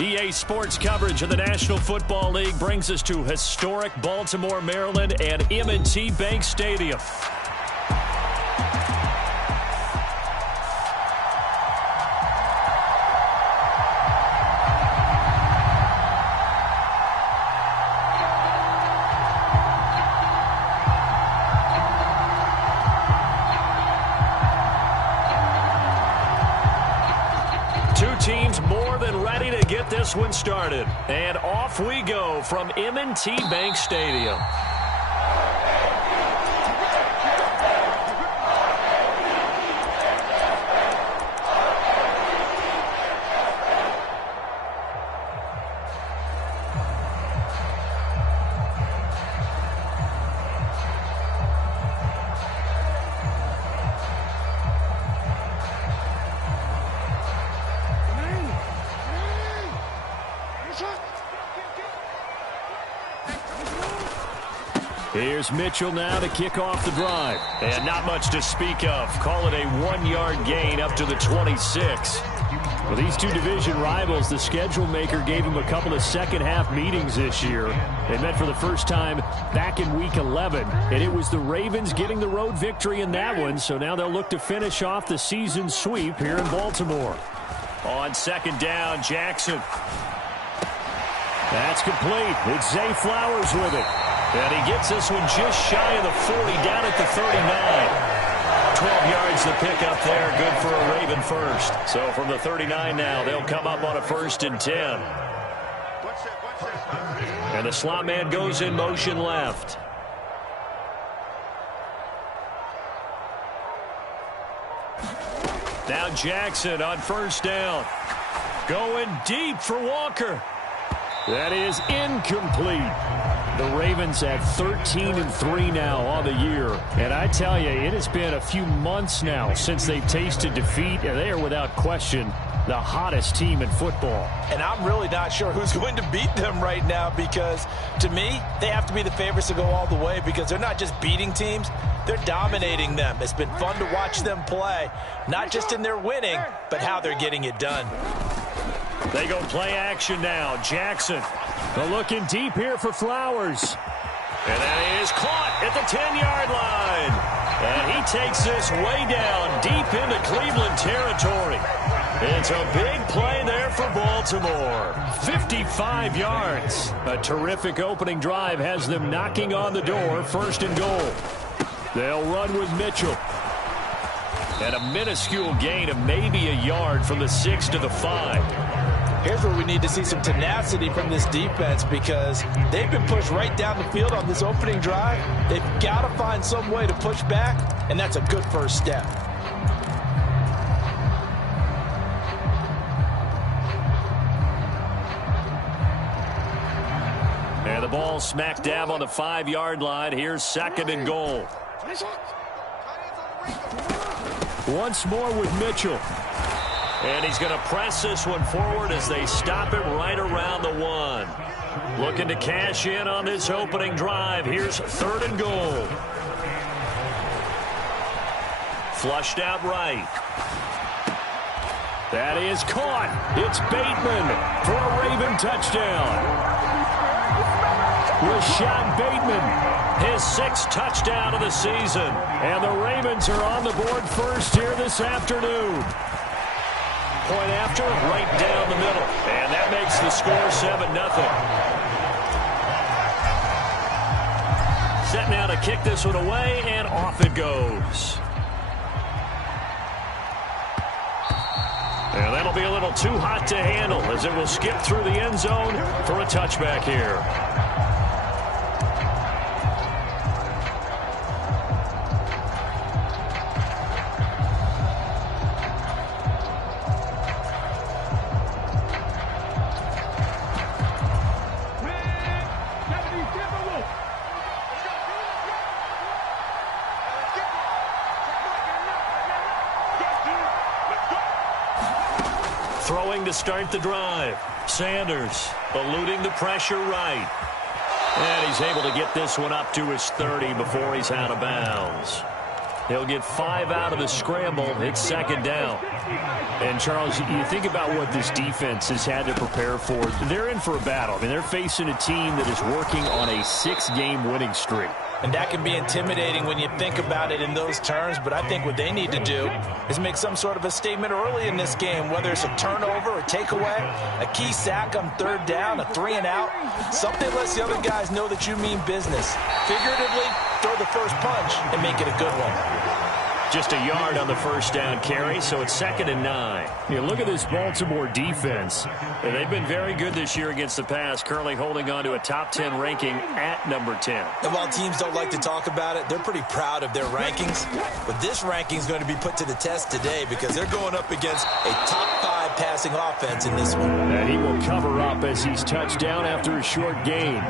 EA Sports coverage of the National Football League brings us to historic Baltimore, Maryland, and M&T Bank Stadium. Two teams more than ready to get this one started. And off we go from M&T Bank Stadium. Here's Mitchell now to kick off the drive. And not much to speak of. Call it a 1-yard gain up to the 26. Well, these two division rivals, the schedule maker gave them a couple of second-half meetings this year. They met for the first time back in Week 11, and it was the Ravens getting the road victory in that one, so now they'll look to finish off the season sweep here in Baltimore. On second down, Jackson. That's complete. It's Zay Flowers with it. And he gets this one just shy of the 40, down at the 39. 12 yards to pick up there, good for a Raven first. So from the 39 now, they'll come up on a 1st and 10. And the slot man goes in motion left. Now Jackson on 1st down. Going deep for Walker. That is incomplete. The Ravens at 13-3 now on the year. And I tell you, it has been a few months now since they've tasted defeat, and they are without question the hottest team in football. And I'm really not sure who's going to beat them right now, because to me, they have to be the favorites to go all the way, because they're not just beating teams, they're dominating them. It's been fun to watch them play, not just in their winning, but how they're getting it done. They go play action now. Jackson. They're looking deep here for Flowers. And that is caught at the 10-yard line. And he takes this way down deep into Cleveland territory. It's a big play there for Baltimore. 55 yards. A terrific opening drive has them knocking on the door. 1st and goal. They'll run with Mitchell. And a minuscule gain of maybe a yard from the 6 to the 5. Here's where we need to see some tenacity from this defense, because they've been pushed right down the field on this opening drive. They've got to find some way to push back, and that's a good first step. And the ball smack dab on the 5-yard line. Here's 2nd and goal. Once more with Mitchell. And he's going to press this one forward as they stop him right around the 1. Looking to cash in on this opening drive. Here's 3rd and goal. Flushed out right. That is caught. It's Bateman for a Raven touchdown. Rashad Bateman, his 6th touchdown of the season. And the Ravens are on the board first here this afternoon. Point after, right down the middle. And that makes the score 7-0. Set now to kick this one away, and off it goes. And that'll be a little too hot to handle, as it will skip through the end zone for a touchback here. Throwing to start the drive. Sanders eluding the pressure right. And he's able to get this one up to his 30 before he's out of bounds. He'll get 5 out of the scramble. It's second down. And, Charles, you think about what this defense has had to prepare for. They're in for a battle. I mean, they're facing a team that is working on a 6-game winning streak. And that can be intimidating when you think about it in those terms, but I think what they need to do is make some sort of a statement early in this game, whether it's a turnover, a takeaway, a key sack on third down, a 3-and-out. Something lets the other guys know that you mean business. Figuratively, throw the first punch and make it a good one. Just a yard on the first down carry, so it's 2nd and 9. You look at this Baltimore defense. They've been very good this year against the pass, currently holding on to a top 10 ranking at number 10. And while teams don't like to talk about it, they're pretty proud of their rankings. But this ranking is going to be put to the test today because they're going up against a top 5 passing offense in this one. And he will cover up as he's touched down after a short gain.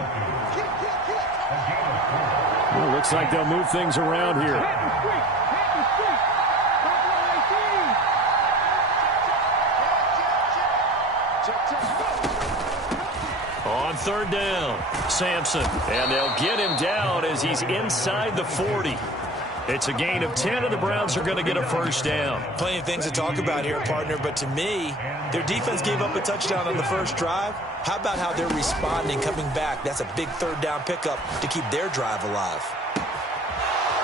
Well, looks like they'll move things around here. On third down, Sampson. And they'll get him down as he's inside the 40. It's a gain of 10, and the Browns are going to get a first down. Plenty of things to talk about here, partner, but to me, their defense gave up a touchdown on the first drive. How about how they're responding, coming back? That's a big third down pickup to keep their drive alive.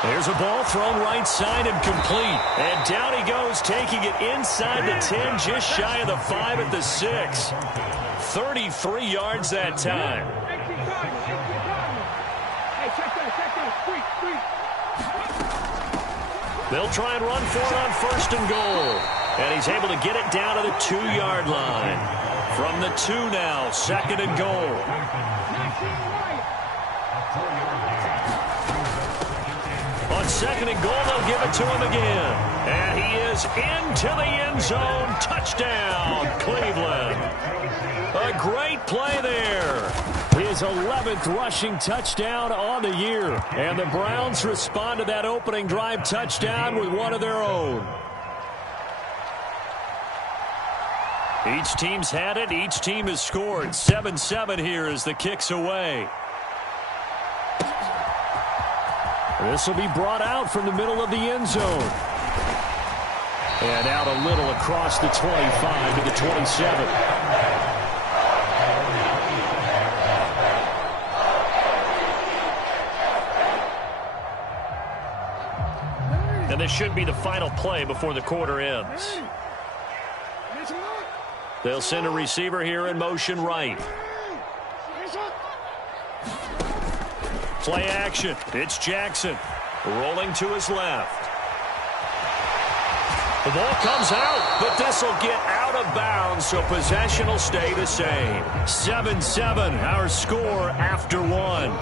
There's a ball thrown right side and complete. And down he goes, taking it inside the 10, just shy of the 5 at the 6. 33 yards that time. They'll try and run for it on 1st and goal. And he's able to get it down to the 2-yard line. From the 2 now, 2nd and goal. On 2nd and goal, they'll give it to him again. And he is into the end zone. Touchdown, Cleveland. A great play there. His 11th rushing touchdown on the year. And the Browns respond to that opening drive touchdown with one of their own. Each team's had it. Each team has scored. 7-7 here as the kick's away. This will be brought out from the middle of the end zone. And out a little across the 25 to the 27. And this should be the final play before the quarter ends. They'll send a receiver here in motion right. Play action. It's Jackson rolling to his left. The ball comes out, but this will get out of bounds, so possession will stay the same. 7-7, our score after 1.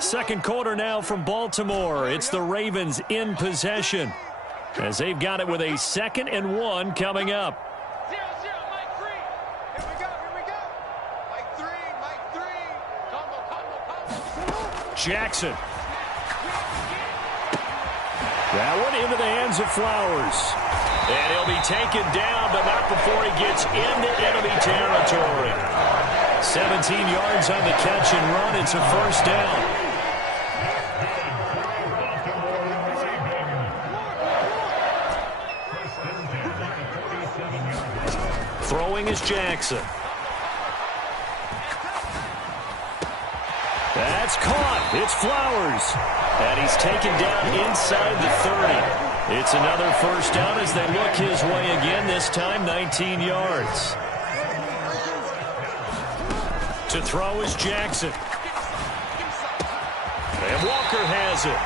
Second quarter now from Baltimore. It's the Ravens in possession as they've got it with a 2nd and 1 coming up. Jackson. That one into the hands of Flowers. And he'll be taken down, but not before he gets into enemy territory. 17 yards on the catch and run. It's a first down. Throwing is Jackson. That's caught. It's Flowers. And he's taken down inside the 30. It's another first down as they look his way again, this time 19 yards. To throw is Jackson. And Walker has it.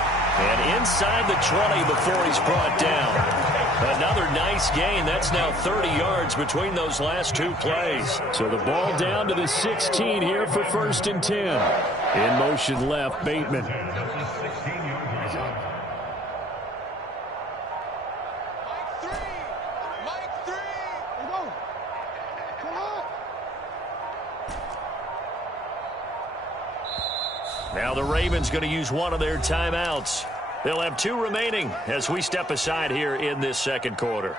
And inside the 20 before he's brought down. Another nice gain. That's now 30 yards between those last 2 plays. So the ball down to the 16 here for 1st and 10. In motion left, Bateman. Now the Ravens going to use one of their timeouts. They'll have 2 remaining as we step aside here in this second quarter.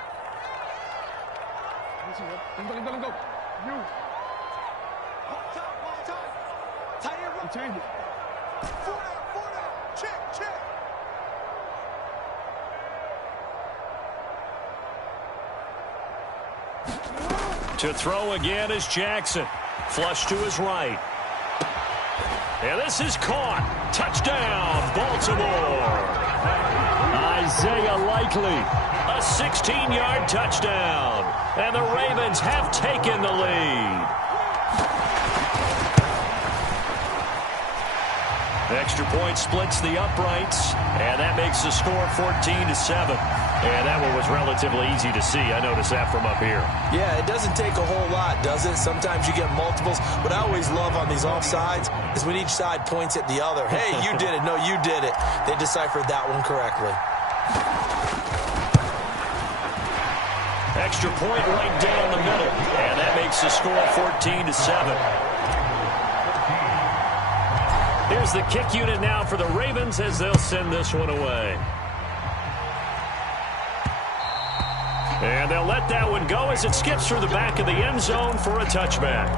To throw again is Jackson. Flush to his right. And this is caught. Touchdown, Baltimore. Isaiah Likely, a 16-yard touchdown. And the Ravens have taken the lead. The extra point splits the uprights, and that makes the score 14-7. And that one was relatively easy to see. I noticed that from up here. Yeah, it doesn't take a whole lot, does it? Sometimes you get multiples. What I always love on these offsides is when each side points at the other. Hey, you did it. No, you did it. They deciphered that one correctly. Extra point right down the middle. And that makes the score 14-7. Here's the kick unit now for the Ravens as they'll send this one away. And they'll let that one go as it skips through the back of the end zone for a touchback.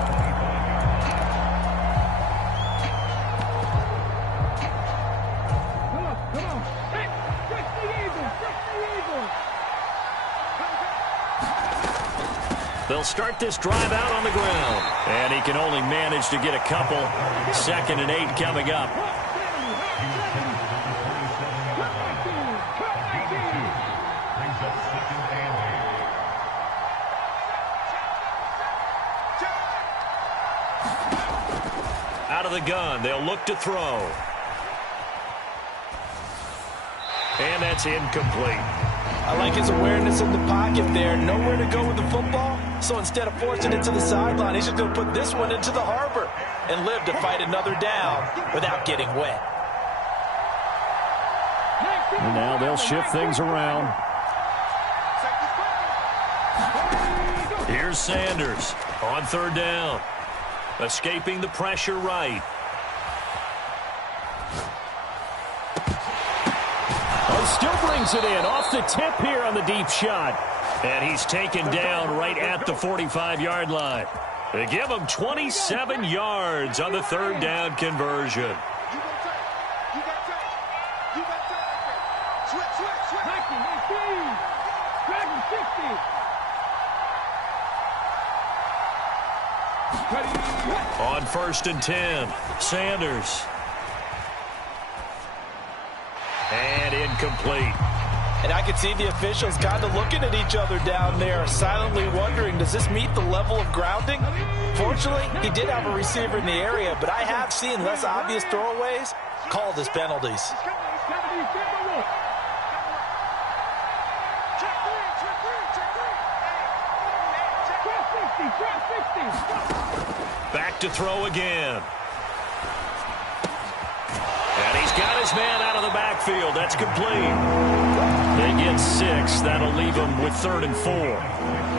They'll start this drive out on the ground. And he can only manage to get a couple. 2nd and 8 coming up. Out of the gun, they'll look to throw. And that's incomplete. I like his awareness in the pocket there. Nowhere to go with the football. So instead of forcing it to the sideline, he's just going to put this one into the harbor and live to fight another down without getting wet. And now they'll shift things around. Here's Sanders on 3rd down. Escaping the pressure right. Oh, still brings it in off the tip here on the deep shot. And he's taken down right at the 45-yard line. They give him 27 yards on the 3rd down conversion. On 1st and 10, Sanders. And incomplete. And I could see the officials kind of looking at each other down there, silently wondering, does this meet the level of grounding? Fortunately, he did have a receiver in the area, but I have seen less obvious throwaways called as penalties. Back to throw again. And he's got his man out of the backfield. That's complete. They get 6. That'll leave them with 3rd and 4.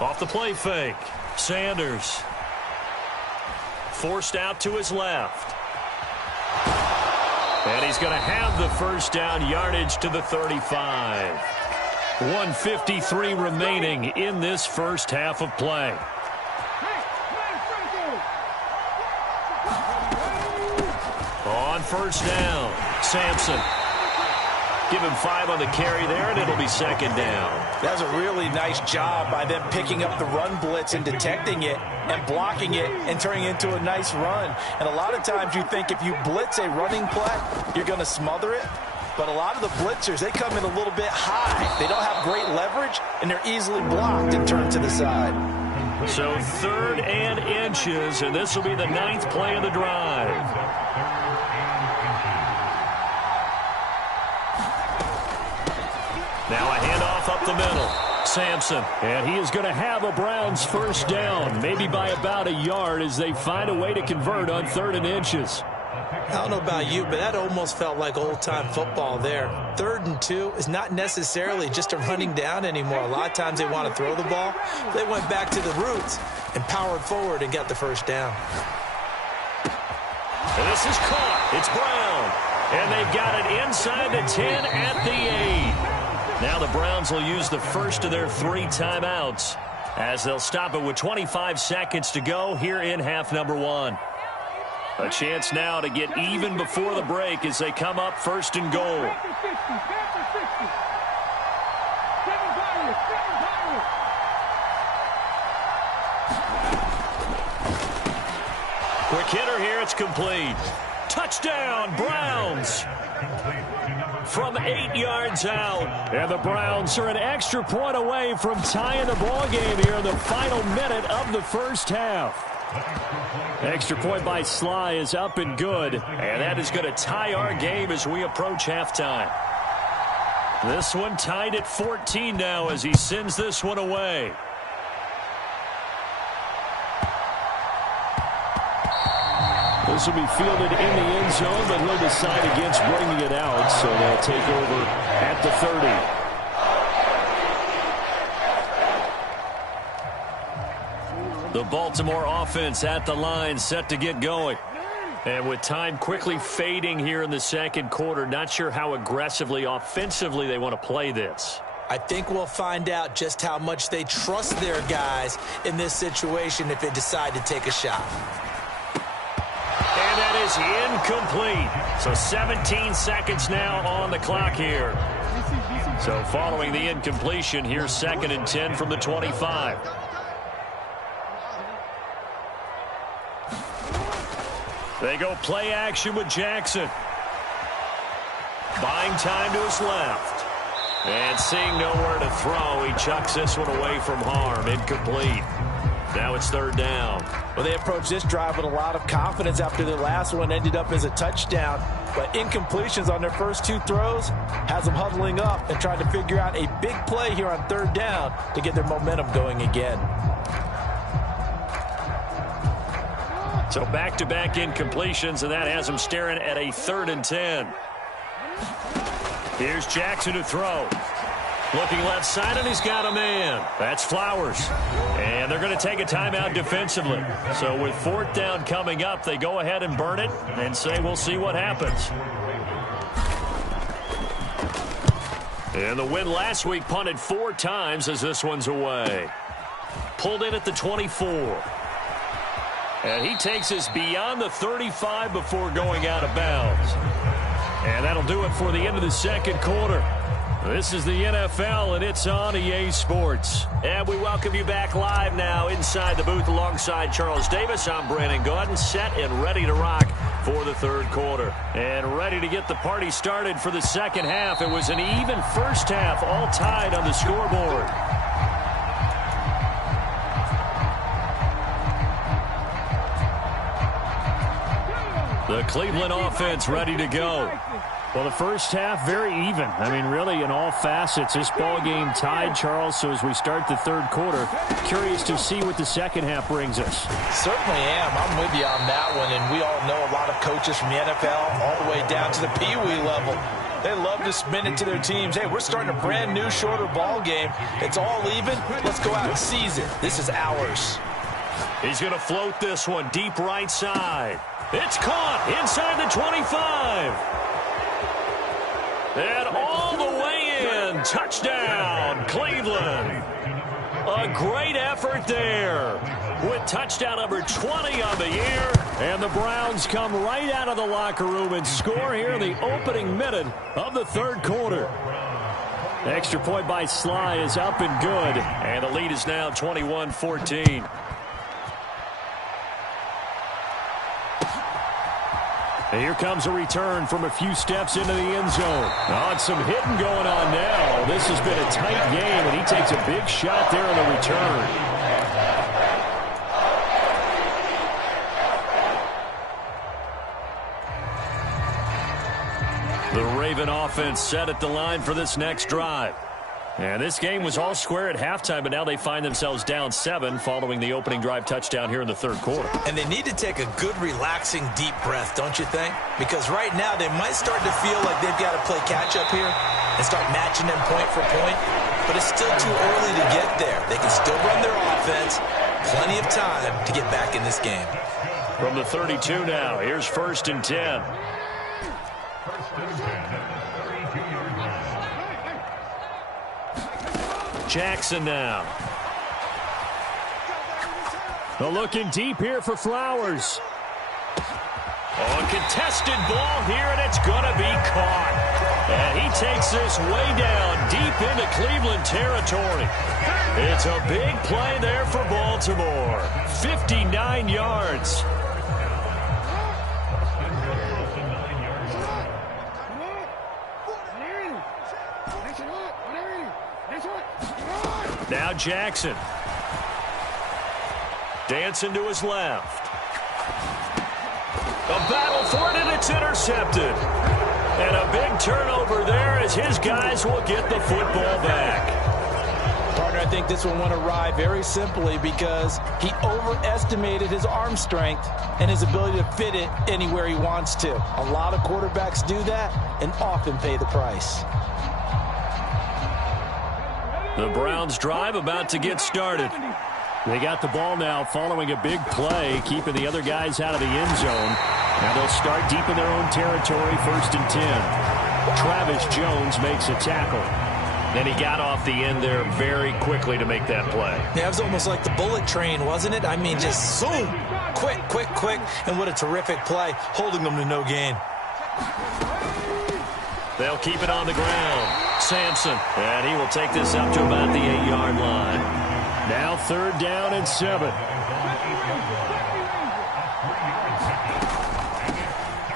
Off the play fake. Sanders. Forced out to his left. And he's going to have the 1st down, yardage to the 35. 1:53 remaining in this first half of play. On 1st down, Sampson. Give him 5 on the carry there, and it'll be 2nd down. That was a really nice job by them picking up the run blitz and detecting it and blocking it and turning it into a nice run. And a lot of times you think if you blitz a running play, you're going to smother it. But a lot of the blitzers, they come in a little bit high. They don't have great leverage, and they're easily blocked and turned to the side. So 3rd and inches, and this will be the 9th play of the drive. Now a handoff up the middle. Sampson. And he is going to have a Browns 1st down, maybe by about a yard as they find a way to convert on 3rd and inches. I don't know about you, but that almost felt like old-time football there. 3rd and 2 is not necessarily just a running down anymore. A lot of times they want to throw the ball. They went back to the roots and powered forward and got the first down. And this is caught. It's Brown. And they've got it inside the 10 at the 8. Now the Browns will use the first of their 3 timeouts as they'll stop it with 25 seconds to go here in half number 1. A chance now to get even before the break as they come up first and goal. Quick hitter here. It's complete. Touchdown, Browns. From 8 yards out. And the Browns are an extra point away from tying the ball game here in the final minute of the first half. Extra point by Sly is up and good. And that is going to tie our game as we approach halftime. This one tied at 14 now as he sends this one away. This will be fielded in the end zone, but he'll decide against bringing it out, so they'll take over at the 30. The Baltimore offense at the line, set to get going. And with time quickly fading here in the second quarter, not sure how aggressively, offensively they want to play this. I think we'll find out just how much they trust their guys in this situation if they decide to take a shot. And that is incomplete. So 17 seconds now on the clock here. So following the incompletion, here's 2nd and 10 from the 25. They go play action with Jackson. Buying time to his left. And seeing nowhere to throw, he chucks this one away from harm. Incomplete. Now it's 3rd down. Well, they approached this drive with a lot of confidence after their last one ended up as a touchdown. But incompletions on their first 2 throws has them huddling up and trying to figure out a big play here on 3rd down to get their momentum going again. So back-to-back incompletions, and that has them staring at a 3rd and 10. Here's Jackson to throw. Looking left side, and he's got a man. That's Flowers. And they're going to take a timeout defensively. So with 4th down coming up, they go ahead and burn it and say we'll see what happens. And the win last week punted 4 times as this one's away. Pulled in at the 24. And he takes us beyond the 35 before going out of bounds. And that'll do it for the end of the second quarter. This is the NFL, and it's on EA Sports. And we welcome you back live now inside the booth alongside Charles Davis. I'm Brandon Gaudin, set and ready to rock for the 3rd quarter. And ready to get the party started for the second half. It was an even first half, all tied on the scoreboard. The Cleveland offense ready to go. Well, the first half, very even. I mean, really, in all facets, this ball game tied, Charles. So as we start the 3rd quarter, curious to see what the second half brings us. Certainly am. I'm with you on that one. And we all know a lot of coaches from the NFL all the way down to the Pee-wee level. They love to spin it to their teams. Hey, we're starting a brand new, shorter ball game. It's all even. Let's go out and seize it. This is ours. He's going to float this one deep right side. It's caught inside the 25. And all the way in. Touchdown, Cleveland. A great effort there with touchdown number 20 on the year. And the Browns come right out of the locker room and score here in the opening minute of the 3rd quarter. Extra point by Sly is up and good. And the lead is now 21-14. And here comes a return from a few steps into the end zone. Oh, and some hitting going on now. This has been a tight game, and he takes a big shot there on the return. The Raven offense set at the line for this next drive. And this game was all square at halftime, but now they find themselves down 7 following the opening drive touchdown here in the 3rd quarter. And they need to take a good, relaxing, deep breath, don't you think? Because right now they might start to feel like they've got to play catch-up here and start matching them point for point. But it's still too early to get there. They can still run their offense, Plenty of time to get back in this game. From the 32 now, here's 1st and 10. Jackson now. Looking deep here for Flowers. Contested ball here, and it's going to be caught. And he takes this way down deep into Cleveland territory. It's a big play there for Baltimore. 59 yards. Now Jackson. Dancing to his left. A battle for it, and it's intercepted. And a big turnover there as his guys will get the football back. Partner, I think this one went awry very simply because he overestimated his arm strength and his ability to fit it anywhere he wants to. A lot of quarterbacks do that and often pay the price. The Browns drive about to get started. They got the ball now following a big play, keeping the other guys out of the end zone. Now they'll start deep in their own territory, 1st and 10. Travis Jones makes a tackle. Then he got off the end there very quickly to make that play. Yeah, it was almost like the bullet train, wasn't it? I mean, just zoom. Quick, quick, quick. And what a terrific play, holding them to no gain. They'll keep it on the ground. Sampson, and he will take this up to about the 8-yard line. Now 3rd down and 7.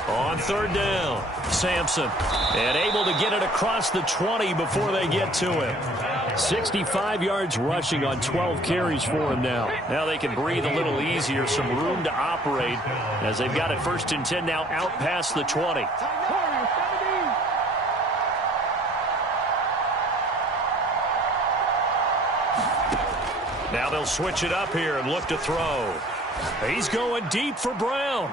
On 3rd down, Sampson, and able to get it across the 20 before they get to him. 65 yards rushing on 12 carries for him now. Now they can breathe a little easier, some room to operate as they've got it 1st and 10 now out past the 20. Now they'll switch it up here and look to throw. He's going deep for Brown.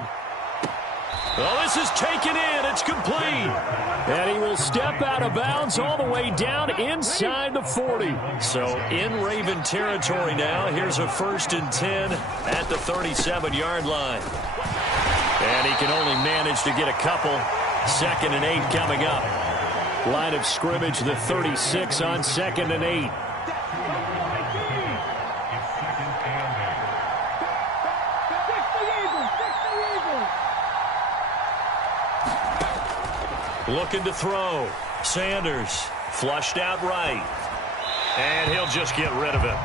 Well, this is taken in. It's complete. And he will step out of bounds all the way down inside the 40. So in Raven territory now. Here's a 1st and 10 at the 37-yard line. And he can only manage to get a couple. 2nd and 8 coming up. Line of scrimmage, the 36 on 2nd and 8. Looking to throw. Sanders flushed out right. And he'll just get rid of it.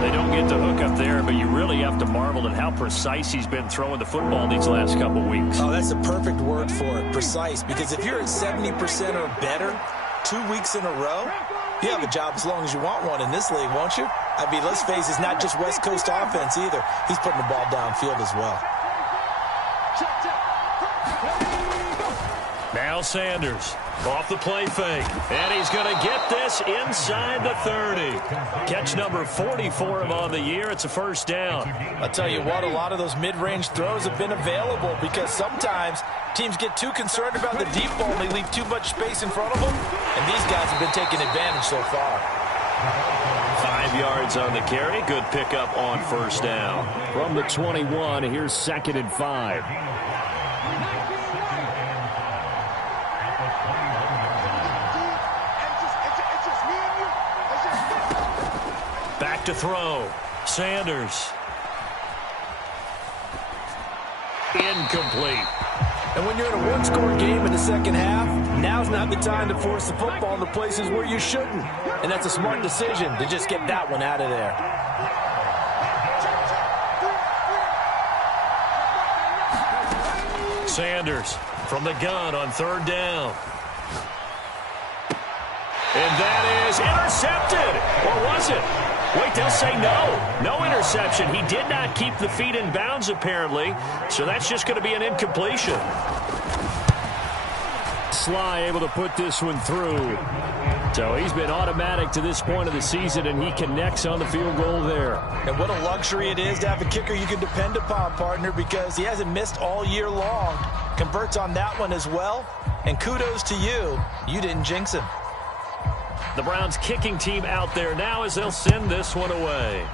They don't get the hook up there, but you really have to marvel at how precise he's been throwing the football these last couple weeks. Oh, that's a perfect word for it, precise. Because if you're at 70% or better 2 weeks in a row, you have a job as long as you want one in this league, won't you? I mean, let's face it, it's not just West Coast offense either. He's putting the ball downfield as well. Now Sanders off the play fake. And he's going to get this inside the 30. Catch number 40 for him on the year. It's a 1st down. I'll tell you what, a lot of those mid-range throws have been available because sometimes teams get too concerned about the deep ball and they leave too much space in front of them. And these guys have been taking advantage so far. 5 yards on the carry. Good pickup on 1st down. From the 21, here's 2nd and 5. Back to throw. Sanders. Incomplete. And when you're in a one-score game in the second half, now's not the time to force the football into places where you shouldn't. And that's a smart decision to just get that one out of there. Sanders from the gun on 3rd down. And that is intercepted. Or was it? Wait, they'll say no. No interception. He did not keep the feet in bounds, apparently. So that's just going to be an incompletion. Sly able to put this one through. So he's been automatic to this point of the season, and he connects on the field goal there. And what a luxury it is to have a kicker you can depend upon, partner, because he hasn't missed all year long. Converts on that one as well. And kudos to you. You didn't jinx him. The Browns kicking team out there now as they'll send this one away.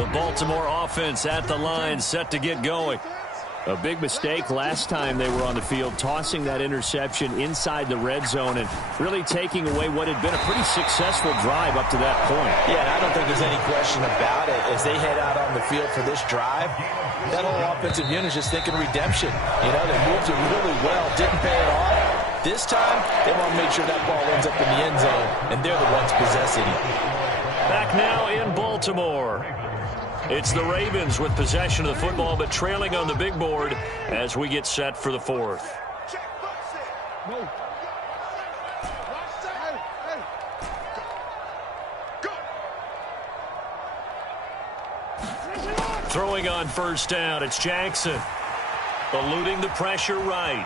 The Baltimore offense at the line, set to get going. A big mistake last time they were on the field, tossing that interception inside the red zone and really taking away what had been a pretty successful drive up to that point. Yeah, and I don't think there's any question about it. As they head out on the field for this drive, that whole offensive unit is just thinking redemption. You know, they moved it really well, didn't pay it off. This time, they want to make sure that ball ends up in the end zone, and they're the ones possessing it. Back now in Baltimore. It's the Ravens with possession of the football, but trailing on the big board as we get set for the fourth. Throwing on first down, it's Jackson. Eluding the pressure right.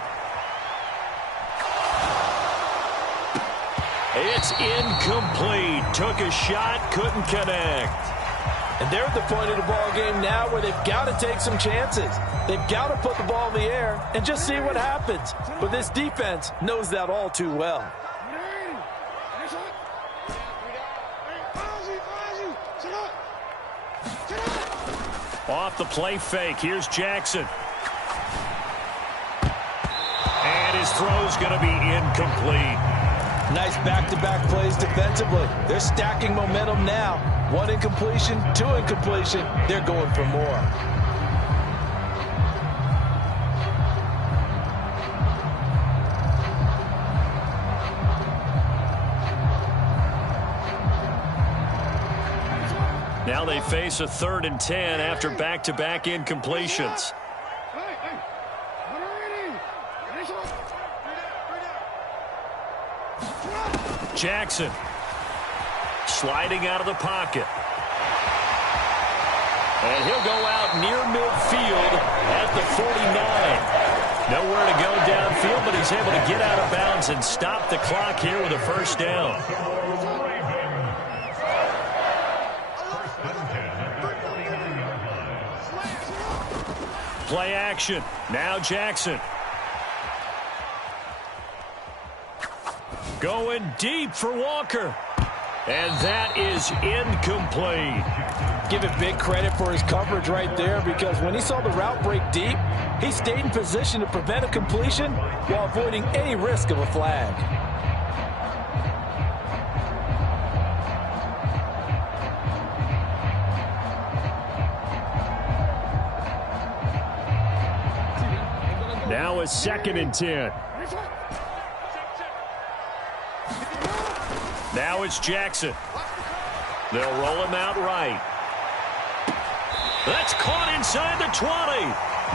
It's incomplete. Took a shot, couldn't connect. And they're at the point of the ball game now where they've got to take some chances. They've got to put the ball in the air and just see what happens. But this defense knows that all too well. Off the play fake, here's Jackson. And his throw's going to be incomplete. Nice back-to-back plays defensively. They're stacking momentum now. 1 incompletion, 2 incompletion. They're going for more. Now they face a 3rd and 10 after back-to-back incompletions. Jackson sliding out of the pocket. And he'll go out near midfield at the 49. Nowhere to go downfield, but he's able to get out of bounds and stop the clock here with a first down. Play action. Now Jackson. Going deep for Walker. And that is incomplete. Give it big credit for his coverage right there, because when he saw the route break deep, he stayed in position to prevent a completion while avoiding any risk of a flag. Now a 2nd and 10. Now it's Jackson. They'll roll him out right. That's caught inside the 20.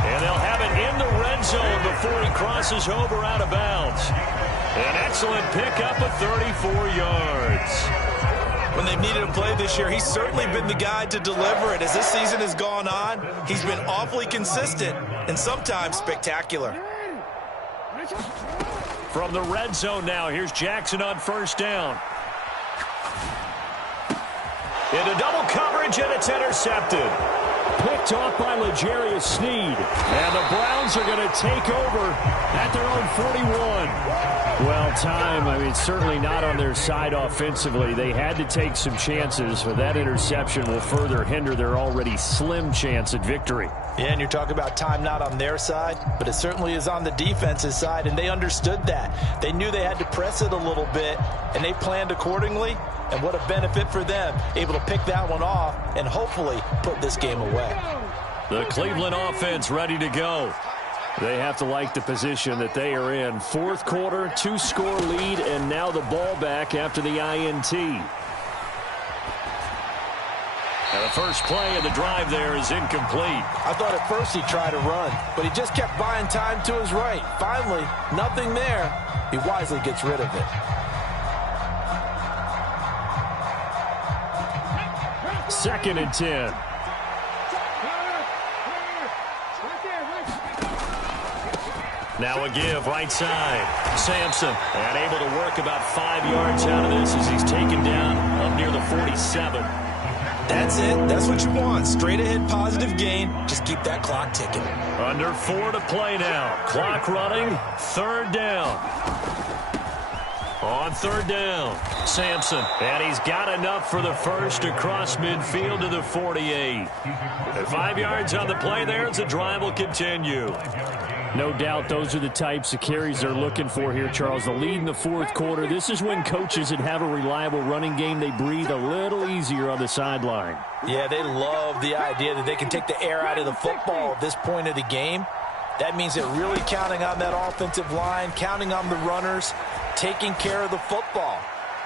And they'll have it in the red zone before he crosses over out of bounds. An excellent pickup of 34 yards. When they've needed a play this year, he's certainly been the guy to deliver it. As this season has gone on, he's been awfully consistent and sometimes spectacular. From the red zone now, here's Jackson on first down. Into double coverage, and it's intercepted. Picked off by L'Jarius Sneed. And the Browns are going to take over at their own 41. Well, time, certainly not on their side offensively. They had to take some chances, but that interception will further hinder their already slim chance at victory. Yeah, and you're talking about time not on their side, but it certainly is on the defense's side, and they understood that. They knew they had to press it a little bit, and they planned accordingly. And what a benefit for them, able to pick that one off and hopefully put this game away. The Cleveland offense ready to go. They have to like the position that they are in. 4th quarter, 2-score lead, and now the ball back after the INT. And the first play of the drive there is incomplete. I thought at first he tried to run, but he just kept buying time to his right. Finally, nothing there. He wisely gets rid of it. Second and 10. Now a give right side. Sampson, and able to work about 5 yards out of this as he's taken down up near the 47. That's it. That's what you want. Straight ahead positive gain. Just keep that clock ticking. Under 4 to play now. Clock running. 3rd down. On third down, Sampson. And he's got enough for the first across midfield to the 48. And 5 yards on the play there as the drive will continue. No doubt those are the types of carries they're looking for here, Charles. The lead in the fourth quarter. This is when coaches that have a reliable running game, they breathe a little easier on the sideline. Yeah, they love the idea that they can take the air out of the football at this point of the game. That means they're really counting on that offensive line, counting on the runners, taking care of the football.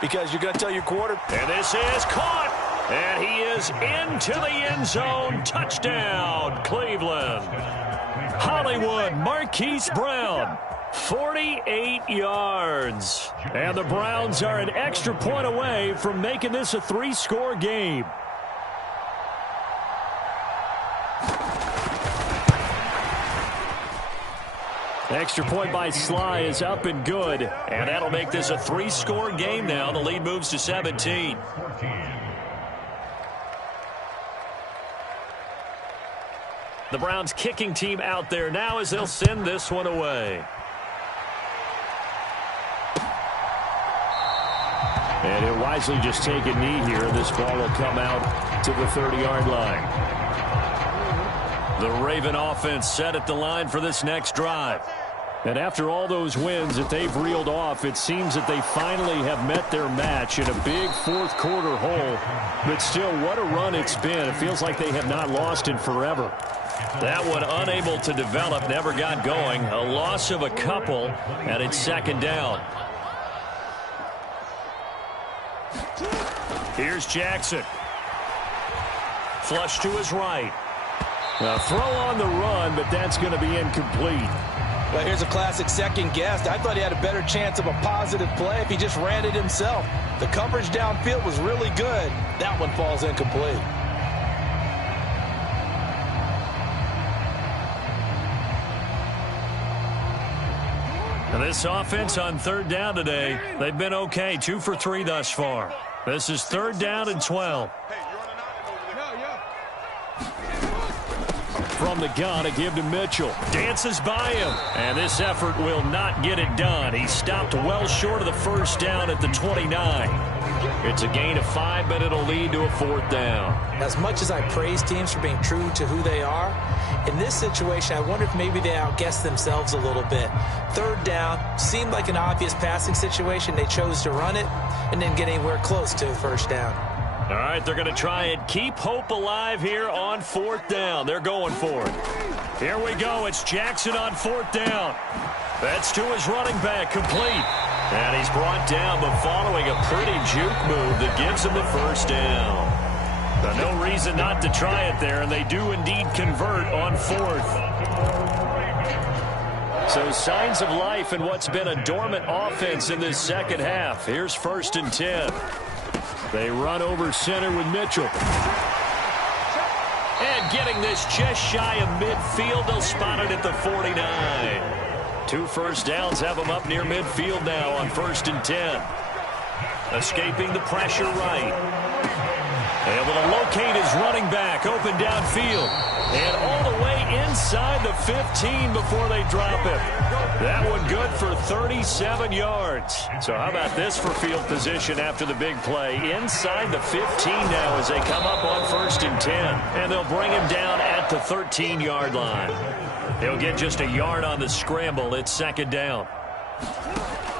Because you're going to tell your quarterback. And this is caught. And he is into the end zone. Touchdown, Cleveland. Hollywood Marquise Brown, 48 yards. And the Browns are an extra point away from making this a 3-score game. Extra point by Sly is up and good. And that'll make this a 3-score game now. The lead moves to 17. The Browns kicking team out there now as they'll send this one away. And he'll wisely just take a knee here. This ball will come out to the 30-yard line. The Raven offense set at the line for this next drive. And after all those wins that they've reeled off, it seems that they finally have met their match in a big fourth quarter hole. But still, what a run it's been. It feels like they have not lost in forever. That one unable to develop, never got going. A loss of a couple, and it's second down. Here's Jackson. Flush to his right. A throw on the run, but that's going to be incomplete. Well, here's a classic second guess. I thought he had a better chance of a positive play if he just ran it himself. The coverage downfield was really good. That one falls incomplete. And this offense on third down today, they've been okay. 2 for 3 thus far. This is third down and 12. From the gun, a give to Mitchell. Dances by him. And this effort will not get it done. He stopped well short of the first down at the 29. It's a gain of 5, but it'll lead to a fourth down. As much as I praise teams for being true to who they are, in this situation, I wonder if maybe they outguessed themselves a little bit. Third down seemed like an obvious passing situation. They chose to run it and didn't get anywhere close to a first down. All right, they're going to try and keep hope alive here on fourth down. They're going for it. Here we go. It's Jackson on fourth down. That's to his running back, complete. And he's brought down, but following a pretty juke move that gives him the first down. But no reason not to try it there, and they do indeed convert on fourth. So signs of life in what's been a dormant offense in this second half. Here's 1st and 10. They run over center with Mitchell. And getting this just shy of midfield, they'll spot it at the 49. 2 first downs have them up near midfield now on 1st and 10. Escaping the pressure right. Able to locate his running back, open downfield. And all the way inside the 15 before they drop it. That one good for 37 yards. So how about this for field position after the big play? Inside the 15 now as they come up on 1st and 10. And they'll bring him down at the 13-yard line. He'll get just a yard on the scramble. It's second down.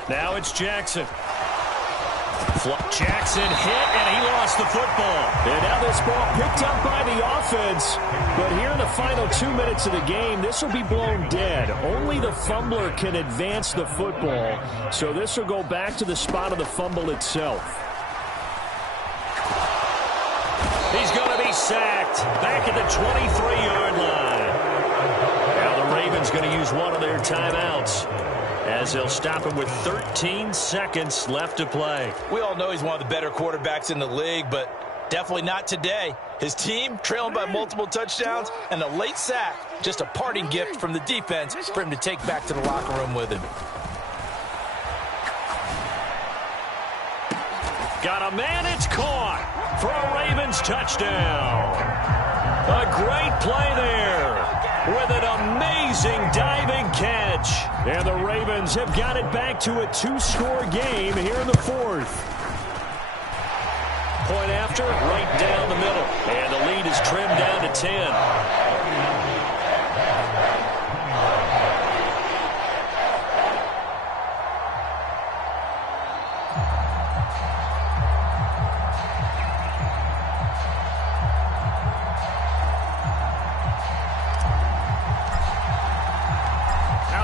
Now it's Jackson. Jackson hit, and he lost the football. And now this ball picked up by the offense. But here in the final 2 minutes of the game, this will be blown dead. Only the fumbler can advance the football. So this will go back to the spot of the fumble itself. He's going to be sacked back at the 23-yard line. Now the Ravens going to use one of their timeouts, as they'll stop him with 13 seconds left to play. We all know he's one of the better quarterbacks in the league, but definitely not today. His team trailing by multiple touchdowns and a late sack. Just a parting gift from the defense for him to take back to the locker room with him. Got a man, it's caught for a Ravens touchdown. A great play there. with an amazing diving catch. And the Ravens have got it back to a 2-score game here in the fourth. Point after, right down the middle. And the lead is trimmed down to 10.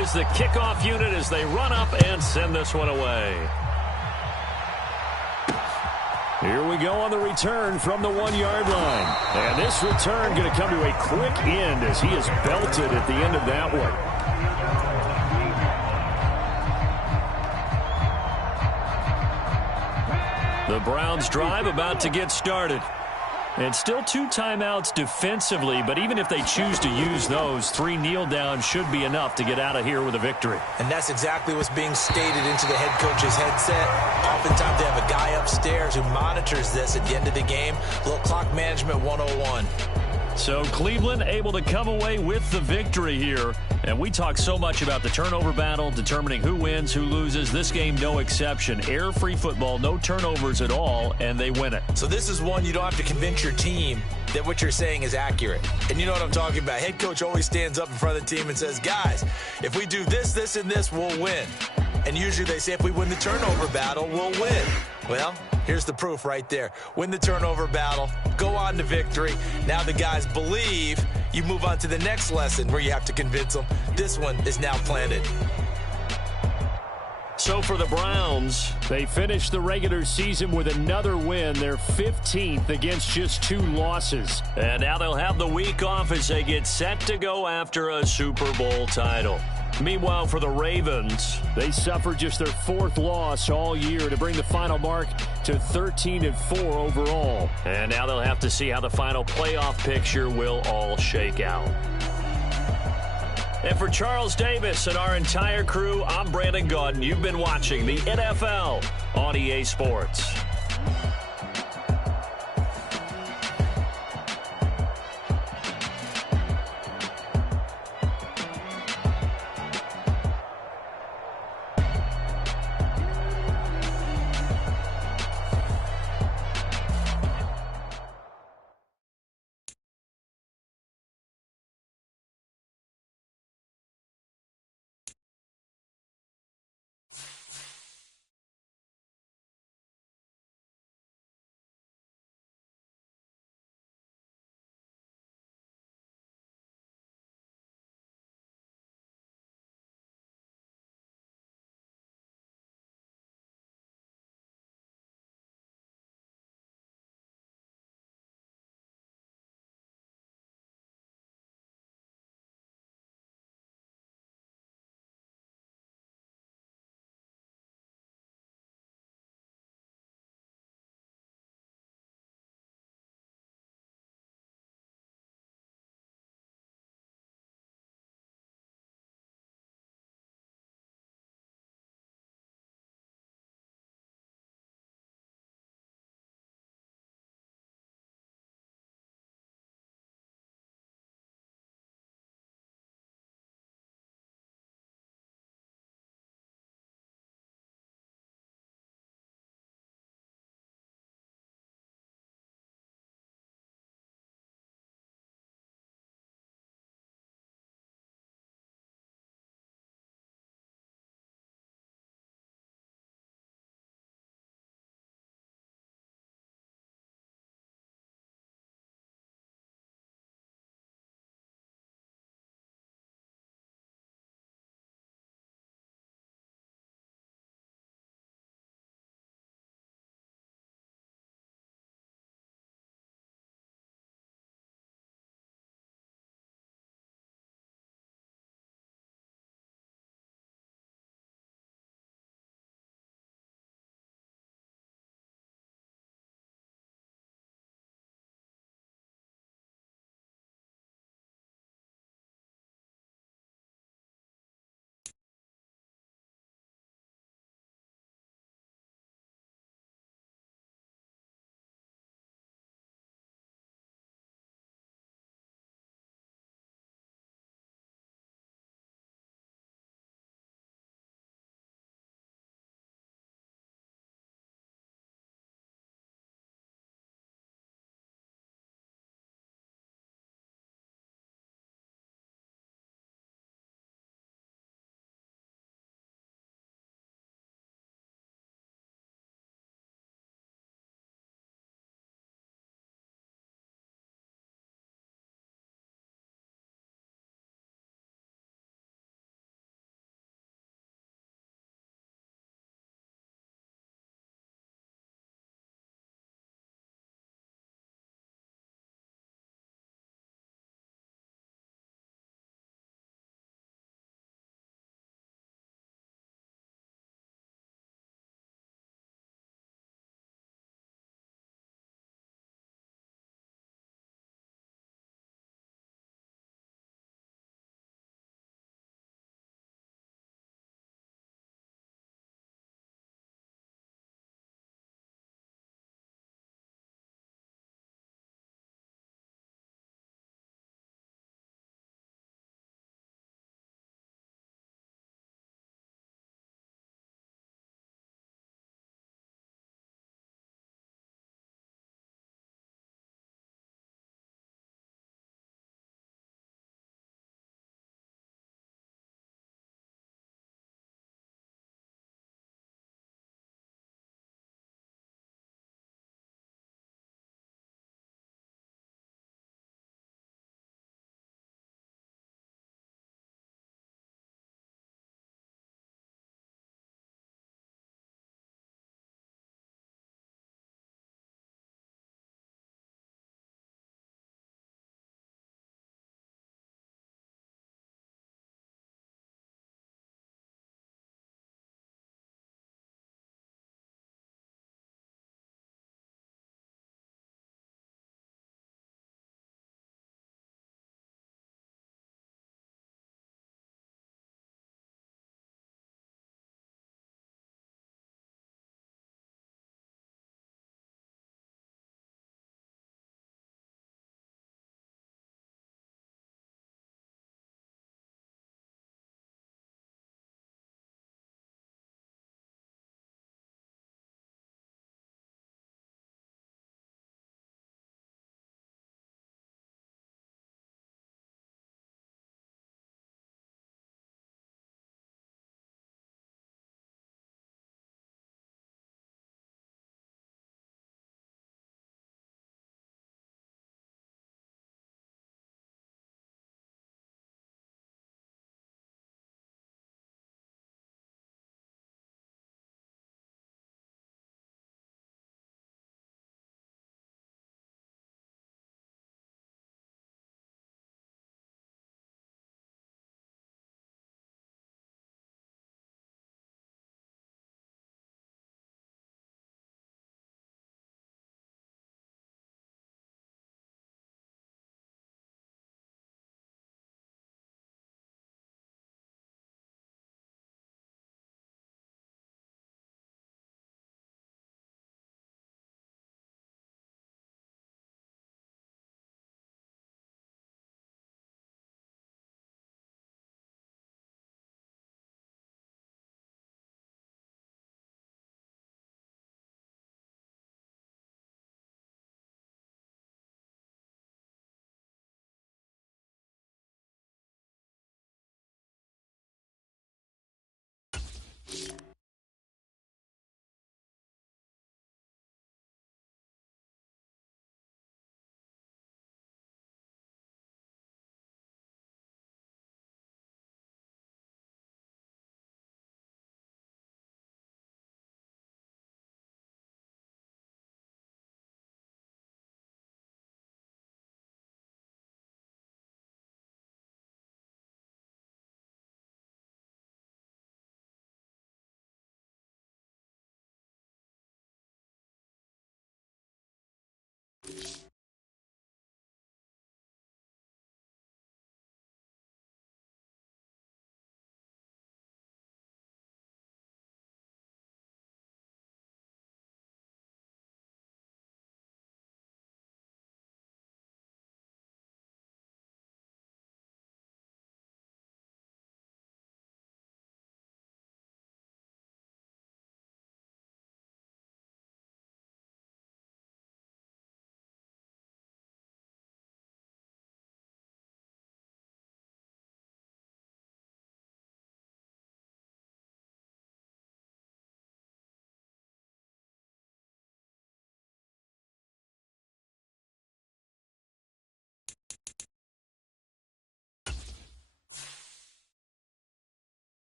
Is the kickoff unit as they run up and send this one away. Here we go on the return from the 1-yard line. And this return going to come to a quick end as he is belted at the end of that one. The Browns drive about to get started. And still 2 timeouts defensively, but even if they choose to use those, 3 kneel downs should be enough to get out of here with a victory. And that's exactly what's being stated into the head coach's headset. Oftentimes they have a guy upstairs who monitors this at the end of the game. A little clock management 101. So Cleveland able to come away with the victory here. And we talk so much about the turnover battle, determining who wins, who loses. This game, no exception. Error-free football, no turnovers at all, and they win it. So this is one you don't have to convince your team that what you're saying is accurate. And you know what I'm talking about. Head coach always stands up in front of the team and says, guys, if we do this, this, and this, we'll win. And usually they say if we win the turnover battle, we'll win. Well, here's the proof right there. Win the turnover battle, go on to victory. Now the guys believe. You move on to the next lesson where you have to convince them. This one is now planted. So for the Browns, they finished the regular season with another win. They're 15th against just 2 losses. And now they'll have the week off as they get set to go after a Super Bowl title. Meanwhile, for the Ravens, they suffered just their 4th loss all year to bring the final mark to 13-4 overall. And now they'll have to see how the final playoff picture will all shake out. And for Charles Davis and our entire crew, I'm Brandon Gaudin. You've been watching the NFL on EA Sports.